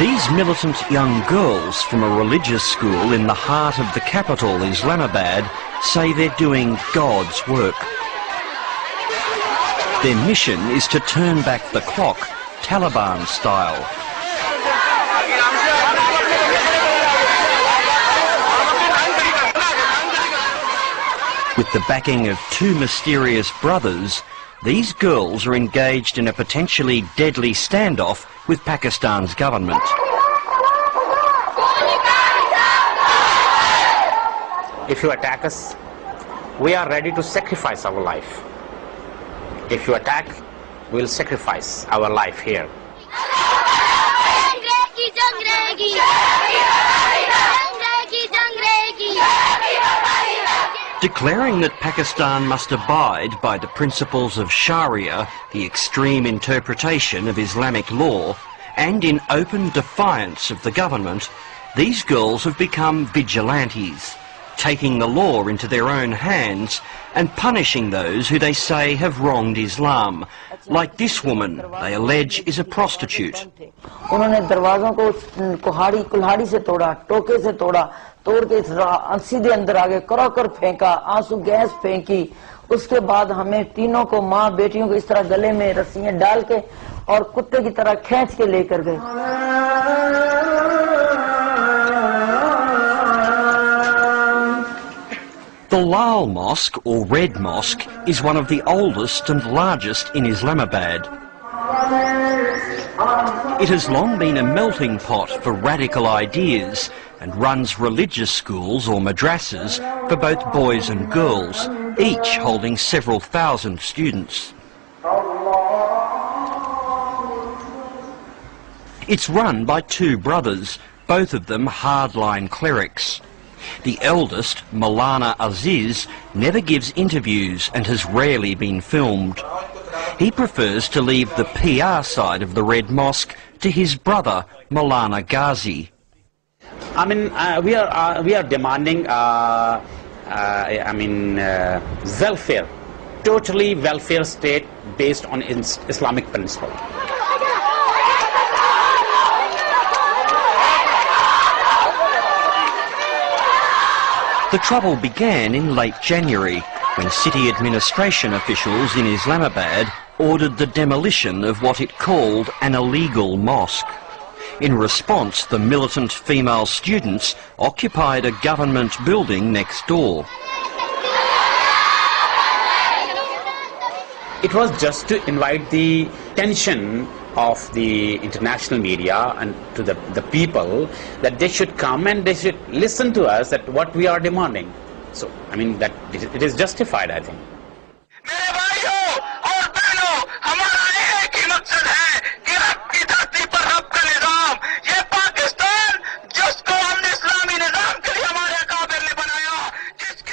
These militant young girls from a religious school in the heart of the capital, Islamabad, say they're doing God's work. Their mission is to turn back the clock, Taliban style. With the backing of two mysterious brothers, these girls are engaged in a potentially deadly standoff with Pakistan's government. If you attack us, we are ready to sacrifice our life. If you attack, we'll sacrifice our life here. Declaring that Pakistan must abide by the principles of Sharia, the extreme interpretation of Islamic law, and in open defiance of the government, these girls have become vigilantes, taking the law into their own hands and punishing those who they say have wronged Islam, like this woman they allege is a prostitute. उन्होंने दरवाज़ों को कुल्हाड़ी से तोड़ा, टोके से तोड़ा, तोड़ के सीधे अंदर आगे कराकर फेंका, आंसू गैस फेंकी। उसके बाद हमें तीनों को, माँ बेटियों को इस तरह गले में रस्सियां डाल के और कुत्ते की तरह खींच के लेकर गए। The Lal Mosque, or Red Mosque, is one of the oldest and largest in Islamabad. It has long been a melting pot for radical ideas and runs religious schools or madrasas for both boys and girls, each holding several thousand students. It's run by two brothers, both of them hardline clerics. The eldest, Maulana Aziz, never gives interviews and has rarely been filmed. He prefers to leave the PR side of the Red Mosque to his brother, Maulana Ghazi. I mean, we are demanding, welfare, totally welfare state based on Islamic principle. The trouble began in late January when city administration officials in Islamabad ordered the demolition of what it called an illegal mosque. In response, the militant female students occupied a government building next door. It was just to invite the attention of the international media and to the people that they should come and they should listen to us at what we are demanding. So, I mean, that it is justified, I think.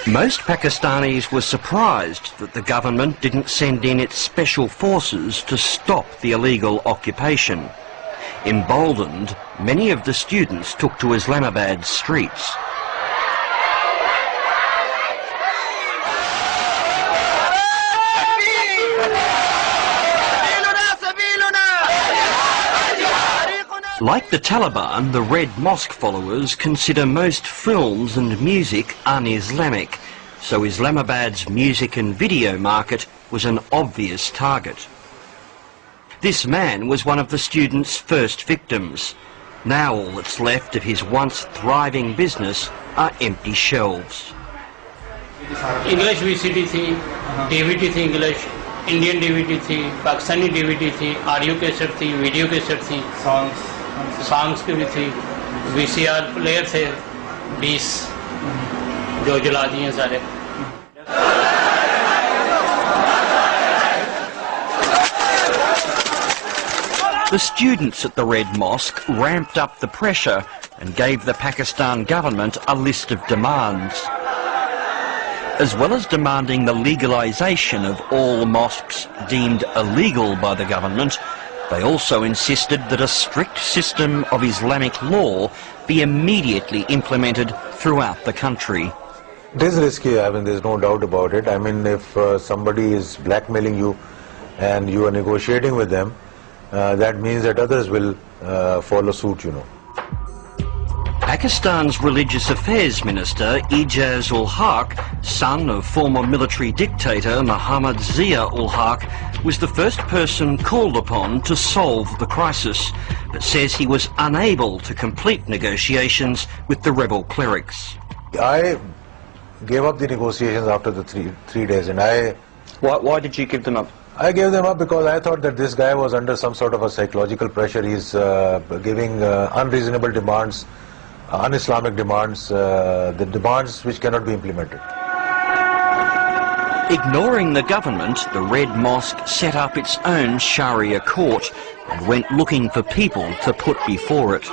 Most Pakistanis were surprised that the government didn't send in its special forces to stop the illegal occupation. Emboldened, many of the students took to Islamabad's streets. Like the Taliban, the Red Mosque followers consider most films and music un-Islamic, so Islamabad's music and video market was an obvious target. This man was one of the students' first victims. Now all that's left of his once thriving business are empty shelves. English VCD थी, DVD थी English, Indian DVD थी, Pakistani DVD थी, audio cassette थी, video cassette थी, songs की भी थी, VCR player थे 20 जो जला दिए सारे. The students at the Red Mosque ramped up the pressure and gave the Pakistan government a list of demands. As well as demanding the legalisation of all mosques deemed illegal by the government, they also insisted that a strict system of Islamic law be immediately implemented throughout the country. It is risky, I mean, there's no doubt about it. I mean, if somebody is blackmailing you and you are negotiating with them, that means that others will follow suit, you know. Pakistan's Religious Affairs Minister Ijaz ul Haq, son of former military dictator Muhammad Zia ul Haq, was the first person called upon to solve the crisis, but says he was unable to complete negotiations with the rebel clerics. I gave up the negotiations after the three days, and Why did you give them up? I gave them up because I thought that this guy was under some sort of a psychological pressure. He's giving unreasonable demands, un-Islamic demands, the demands which cannot be implemented. Ignoring the government, the Red Mosque set up its own Sharia court and went looking for people to put before it.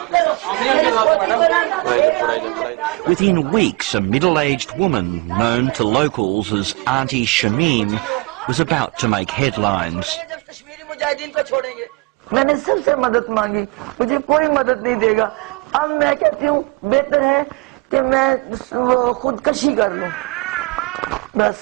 Within weeks, a middle-aged woman, known to locals as Auntie Shamim, was about to make headlines. मैंने सबसे मदद मांगी, मुझे कोई मदद नहीं देगा। अब मैं कहती हूँ बेहतर है कि मैं खुदकशी कर लूँ, बस।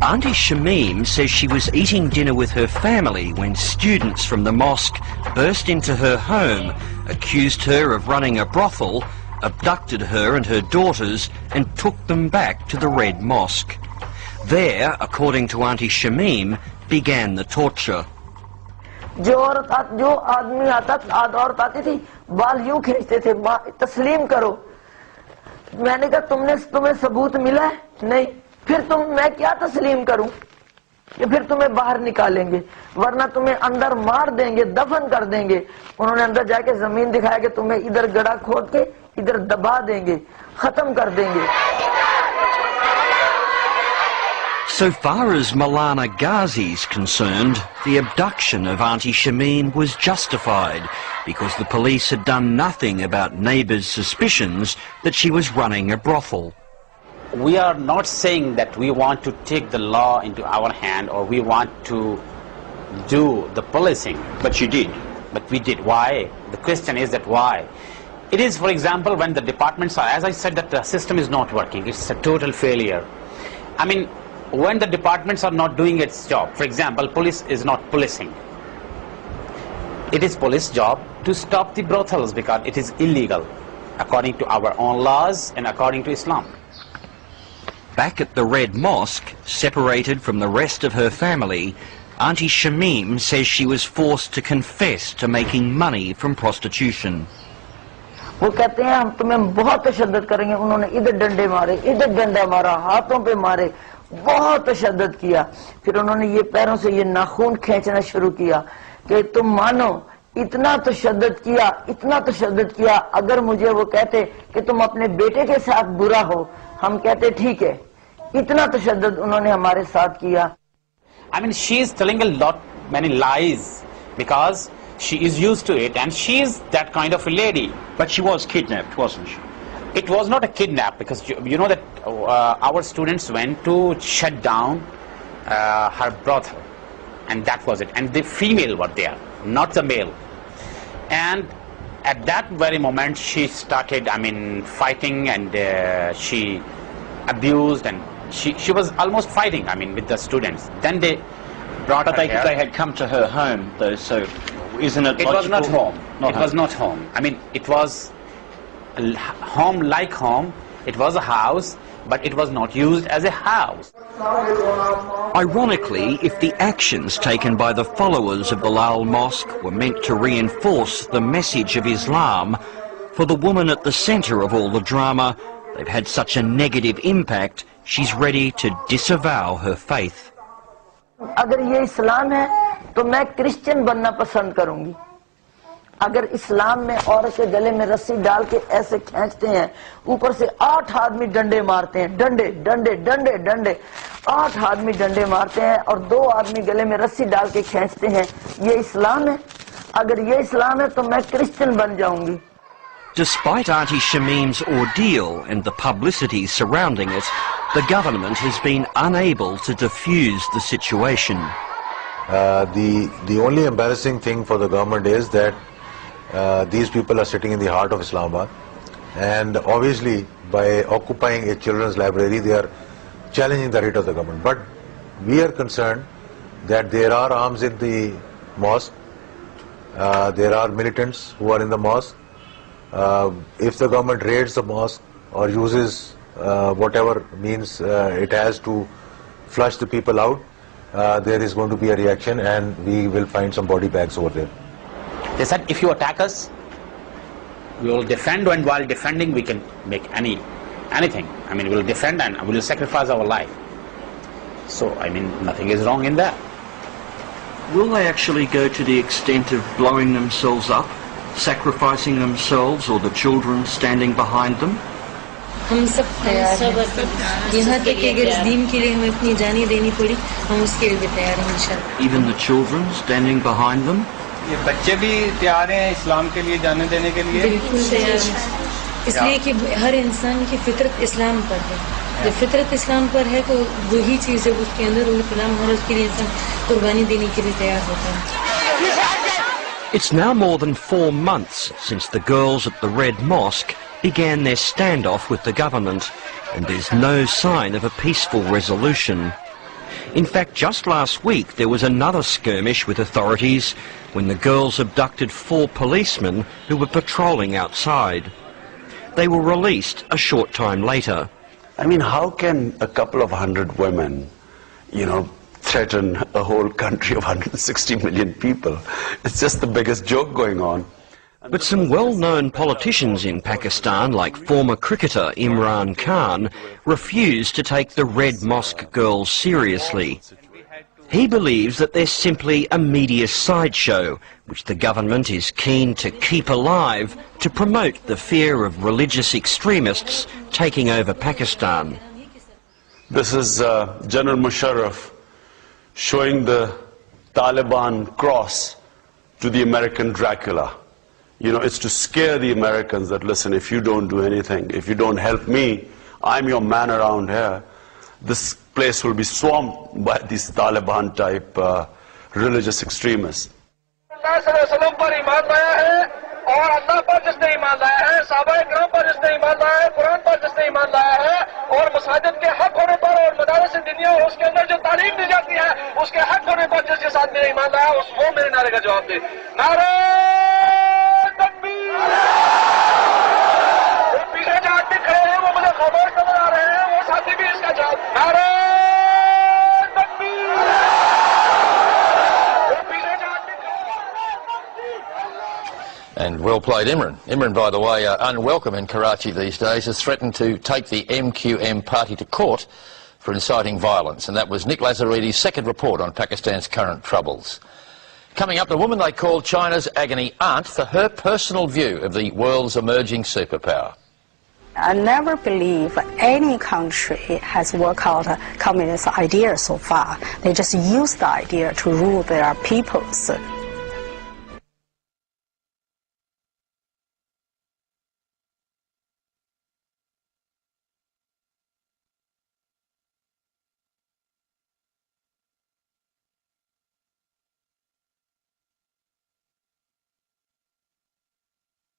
Auntie Shamim says she was eating dinner with her family when students from the mosque burst into her home, accused her of running a brothel, abducted her and her daughters and took them back to the Red Mosque. There, according to Auntie Shamim, began the torture. जो आदमी औरत आती थी, बाल यूं खींचते थे, तस्लीम करो। मैंने कहा तुम्हें सबूत मिला है? नहीं। फिर मैं क्या तस्लीम करूं? कि फिर तुम्हें बाहर निकालेंगे, वरना तुम्हें अंदर मार देंगे, दफन कर देंगे। उन्होंने अंदर जाके जमीन दिखाया कि तुम्हें इधर गड्ढा खोद के इधर दबा देंगे, खत्म कर देंगे। So far as Maulana Ghazi is concerned, the abduction of Auntie Shamim was justified because the police had done nothing about neighbours' suspicions that she was running a brothel. We are not saying that we want to take the law into our hand or we want to do the policing. But you did. But we did. Why? The question is that why? It is, for example, when the departments are, as I said, that the system is not working. It's a total failure. I mean, when the departments are not doing its job, for example, police is not policing. It is police job to stop the brothels because it is illegal according to our own laws and according to Islam. Back at the Red Mosque, separated from the rest of her family, Auntie Shamim says she was forced to confess to making money from prostitution. वो कहते हैं हम तुम्हें बहुत तशद्दुद करेंगे। उन्होंने इधर डंडे मारे, इधर डंडा मारा, हाथों पे मारे, बहुत तशद्दुद किया। फिर उन्होंने ये पैरों से ये नाखून खींचना शुरू किया कि तुम मानो इतना तशद्दुद किया। अगर मुझे वो कहते कि तुम अपने बेटे के साथ बुरा हो, हम कहते ठीक है। इतना तशद्दुद उन्होंने हमारे साथ किया। I mean, she is telling many lies because she is used to it and she is that kind of a lady. But she was kidnapped, wasn't she? It was not a kidnap because you know that our students went to shut down her brothel, and that was it. And the female were there, not the male. And at that very moment she started, I mean, fighting, and she abused, and she was almost fighting, I mean, with the students. Then they brought her here. They had come to her home though, so isn't it logical? It was not home. It was not home. I mean, it was home like home. It was a house, but it was not used as a house. Ironically, if the actions taken by the followers of the Lal Mosque were meant to reinforce the message of Islam, for the woman at the centre of all the drama, they've had such a negative impact, she's ready to disavow her faith. अगर ये इस्लाम है तो मैं Christian बनना पसंद करूंगी। अगर इस्लाम में औरत के गले में रस्सी डाल के ऐसे खींचते हैं, ऊपर से 8 आदमी डंडे मारते हैं, डंडे 8 आदमी डंडे मारते हैं और 2 आदमी गले में रस्सी डाल के खींचते हैं, ये इस्लाम है? अगर ये इस्लाम है तो मैं क्रिश्चियन बन जाऊंगी। Despite Auntie Shamim's ordeal and the publicity surrounding it, the government has been unable to defuse the situation. The only embarrassing thing for the government is that these people are sitting in the heart of Islamabad, and obviously by occupying a children's library they are challenging the right of the government. But we are concerned that there are arms in the mosque, there are militants who are in the mosque. If the government raids the mosque or uses whatever means it has to flush the people out, there is going to be a reaction and we will find some body bags over there. They said, if you attack us, we will defend, and while defending we can make anything. I mean, we will defend and we will sacrifice our life. So, I mean, nothing is wrong in that. Will they actually go to the extent of blowing themselves up, sacrificing themselves or the children standing behind them? हम सब तैयार हैं। यहाँ तक कि अगर इस दीन के लिए हमें अपनी जानी देनी पड़ी, हम उसके लिए भी तैयार हैं इंशाल्लाह। Even the children standing behind them? ये बच्चे भी तैयार हैं इस्लाम के लिए जाने देने के लिए? बिल्कुल तैयार हैं। इसलिए कि हर इंसान की फितरत इस्लाम पर है। जब फितरत इस्लाम पर है तो वही चीज़ है उसके अंदर वही कलाम और उसके लिए इंसान कुर्बानी देने के लिए तैयार होता है। It's now more than 4 months since the girls at the Red Mosque began their standoff with the government, and there's no sign of a peaceful resolution. In fact, just last week there was another skirmish with authorities when the girls abducted 4 policemen who were patrolling outside. They were released a short time later. I mean, how can a couple of 100 women, threaten a whole country of 160 million people? It's just the biggest joke going on. But some well-known politicians in Pakistan, like former cricketer Imran Khan, refuse to take the Red Mosque girls seriously. He believes that they're simply a media sideshow, which the government is keen to keep alive to promote the fear of religious extremists taking over Pakistan. This is General Musharraf showing the Taliban cross to the American Dracula. It's to scare the Americans that, listen, if you don't do anything, if you don't help me, I'm your man around here, this place will be swamped by these Taliban-type religious extremists. और अल्लाह पर जिसने ईमान लाया है, साहबा किराम पर जिसने ईमान लाया है, कुरान पर जिसने ईमान लाया है, और मसाजिद के हक होने पर और मदारिस दुनिया और उसके अंदर जो तालीम दी जाती है, उसके हक होने पर जिस आदमी ने ईमान लाया, वो मेरे नारे का जवाब दे। नारे तकबीर! वो पीछे जो आदमी खड़े हैं, वो मुझे खामोश नजर आ रहे हैं, वो साथी भी इसका जवाब। नारे And well played, Imran. Imran, by the way, unwelcome in Karachi these days, has threatened to take the MQM party to court for inciting violence. And that was Nick Lazaridis' second report on Pakistan's current troubles. Coming up, the woman they call China's agony aunt for her personal view of the world's emerging superpower. I never believe any country has worked out a communist idea so far. They just use the idea to rule their peoples.